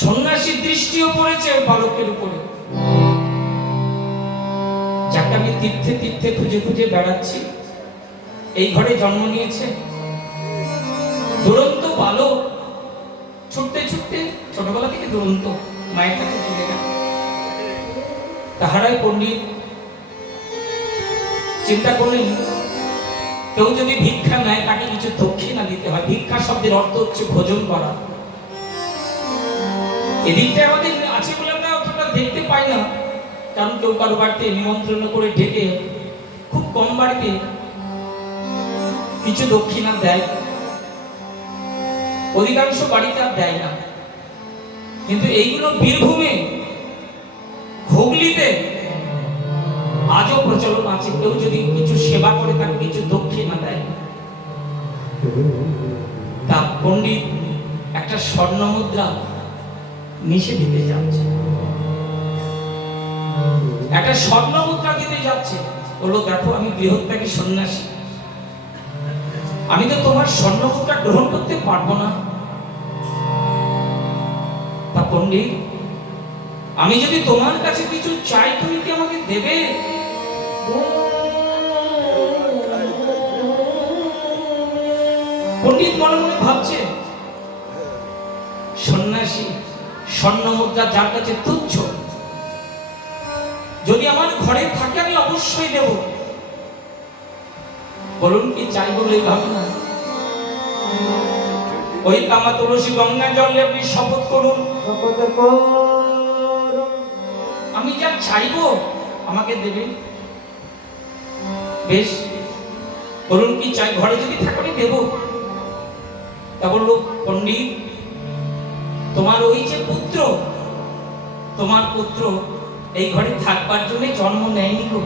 সন্ন্যাসীর দৃষ্টিও পড়েছে বালকের উপরে, যাকে আমি তীর্থে তীর্থে খুঁজে খুঁজে বেড়াচ্ছি। এই ঘরে জন্ম নিয়েছে দুরন্ত বালক, ছুটতে ছুটতে ছোটবেলা থেকে দুরন্ত মায়ের কাছে চলে গেল। তাহারাই পণ্ডিত চিন্তা করলেন, কেউ যদি ভিক্ষা নেয় তাকে কিছু দক্ষিণা দিতে হয়। ভিক্ষা শব্দের অর্থ হচ্ছে ভোজন করা। এদিকটা আমাদের আছে বলে আমরা অতটা দেখতে পাই না, কারণ কেউ কারো বাড়িতে নিমন্ত্রণ করে ডেকে খুব কম বাড়িতে কিছু দক্ষিণা দেয়, অধিকাংশ বাড়িতে আর দেয় না। কিন্তু এইগুলো বীরভূমে, হুগলিতে আজও প্রচলন আছে। কেউ যদি কিছু সেবা করে তাকে কিছু দক্ষিণা দেয়। তা পণ্ডিত একটা স্বর্ণ মুদ্রা নিষে দিতে যাচ্ছে, একটা স্বর্ণ মুদ্রা দিতে যাচ্ছে। বললো, দেখো আমি বৃহত্যাগী সন্ন্যাসী, আমি তো তোমার স্বর্ণ মুদ্রা গ্রহণ করতে পারবো না। তা পণ্ডিত, আমি যদি তোমার কাছে কিছু চাই তুমি কি আমাকে দেবে? পণ্ডিত মনে মনে ভাবছে, সন্ন্যাসী স্বর্ণ মুদ্রা যার কাছে তুচ্ছ, যদি আমার ঘরে থাকে আমি অবশ্যই দেব। বলুন কি চাই বলে ভাবি না? ওই কামা তুলসী গঙ্গা জলে আপনি শপথ করুন, আমি যা চাইবো আমাকে দেবেন। বেশ, বলুন কি চাই? ঘরে যদি থাকে আমি দেব। তা বললো, পণ্ডিত তোমার ওই যে পুত্র, তোমার পুত্র এই ঘরে থাকবার জন্য জন্ম নেয়নি গো।